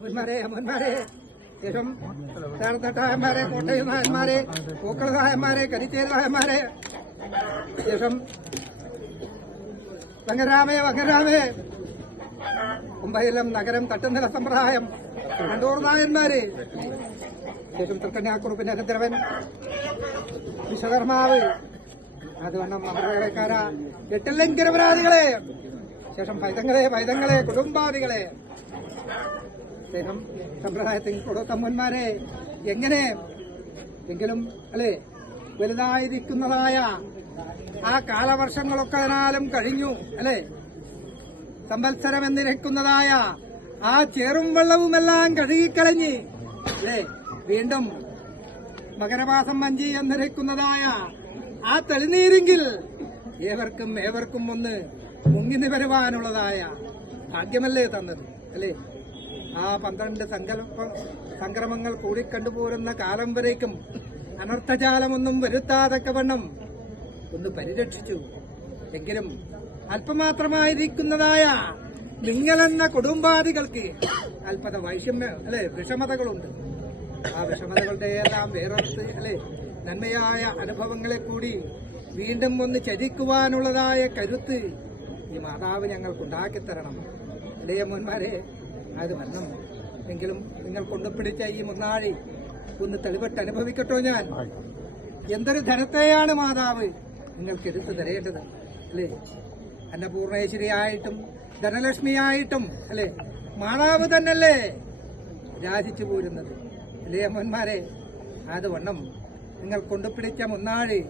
മുന്മാരെ ശേഷം ചേർത്തട്ടായന്മാരെ, കോട്ടയം നായന്മാരെ, പൂക്കൾ നായന്മാരെ, കരിച്ചേരി നായന്മാരെ, ശേഷം വങ്ങരാമേ കുംഭയിലം നഗരം തട്ടുനില സമ്പ്രദായം കണ്ടൂർ നായന്മാര്, ശേഷം തൃക്കണ്യാക്കുറുപ്പിന്റെ അനന്തരവൻ വിശ്വകർമാവ്, അതുവണ്ണം അമൃതക്കാര എട്ടില്ലെങ്കിരപരാധികളെ, ശേഷം പൈതങ്ങളെ കുടുംബാദികളെ, ശേഷം സമ്പ്രദായത്തിൽ കൊടുത്തമ്മന്മാരെ എങ്ങനെ എങ്കിലും അല്ലെ വലുതായിരിക്കുന്നതായ ആ കാലവർഷങ്ങളൊക്കെ അതിനാലും കഴിഞ്ഞു അല്ലെ, സംവത്സരം എന്നിരിക്കുന്നതായ ആ ചേറും വെള്ളവുമെല്ലാം കഴുകിക്കളഞ്ഞ് അല്ലെ വീണ്ടും മകരമാസം വഞ്ചി എന്നിരിക്കുന്നതായ ആ തെളിനീരെങ്കിൽ ഏവർക്കും ഒന്ന് മുങ്ങി നിവരുവാനുള്ളതായ ഭാഗ്യമല്ലേ തന്നത് അല്ലെ. ആ 12 സംക്രമങ്ങൾ കൂടിക്കണ്ടുപോരുന്ന കാലം വരേക്കും അനർത്ഥജാലമൊന്നും വരുത്താതൊക്കെ വണ്ണം ഒന്ന് പരിരക്ഷിച്ചു. എങ്കിലും അല്പമാത്രമായിരിക്കുന്നതായ നിങ്ങളെന്ന കുടുംബാദികൾക്ക് അല്പത വിഷമതകളുണ്ട്. ആ വിഷമതകളുടെ എല്ലാം വേറൊരുത്ത് അല്ലെ നന്മയായ അനുഭവങ്ങളെ കൂടി വീണ്ടും ഒന്ന് ചരിക്കുവാനുള്ളതായ കരുത്ത് ഈ മാതാവ് ഞങ്ങൾക്കുണ്ടാക്കിത്തരണം. ഇളയ മുന്മാരെ അത് വരണം. എങ്കിലും നിങ്ങൾ കൊണ്ടുപിടിച്ച ഈ മുന്നാഴി ഒന്ന് തെളിവിട്ട് അനുഭവിക്കട്ടോ. ഞാൻ എന്തൊരു ധനത്തെയാണ് മാതാവ് നിങ്ങൾക്ക് എടുത്തു തരേണ്ടത് അല്ലേ. അന്നപൂർണേശ്വരിയായിട്ടും ധനലക്ഷ്മിയായിട്ടും അല്ലെ മാതാവ് തന്നല്ലേ രാജിച്ചു പോരുന്നത്. ഇളയ മുന്മാരെ അത് വണ്ണം നിങ്ങൾ കൊണ്ടുപിടിച്ച മുന്നാഴി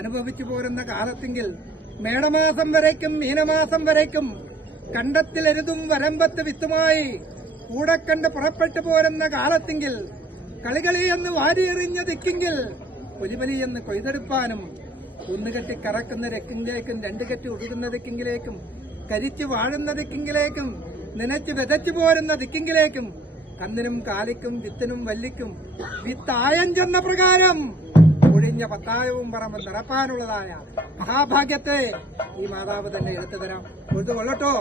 അനുഭവിച്ചു പോരുന്ന കാലത്തെങ്കിൽ മേടമാസം വരയ്ക്കും മീനമാസം വരയ്ക്കും കണ്ടത്തിലെരുതും വരമ്പത്ത് വിത്തുമായി കൂടെ കണ്ട് പുറപ്പെട്ടു പോരുന്ന കാലത്തെങ്കിൽ കളികളി എന്ന് വാരിയെറിഞ്ഞ ദിക്കെങ്കിൽ പുലിബലി എന്ന് കൊയ്തെടുപ്പാനും ഒന്നുകെട്ടി കറക്കുന്ന രക്കിങ്കിലേക്കും രണ്ടു കെട്ടി ഒഴുകുന്ന ദിക്കെങ്കിലേക്കും കരിച്ചു വാഴുന്ന ദിക്കെങ്കിലേക്കും നനച്ച് വിതച്ചു പോരുന്ന ദിക്കെങ്കിലേക്കും കന്നിനും കാലിക്കും വിത്തിനും വല്ലിക്കും വിത്തായം ചെന്ന പ്രകാരം ഒഴിഞ്ഞ പത്തായവും പറമ്പ് നിറപ്പാനുള്ളതായ മഹാഭാഗ്യത്തെ ഈ മാതാവ് തന്നെ എടുത്തു തരാം. കൊണ്ടുകൊള്ളട്ടോ.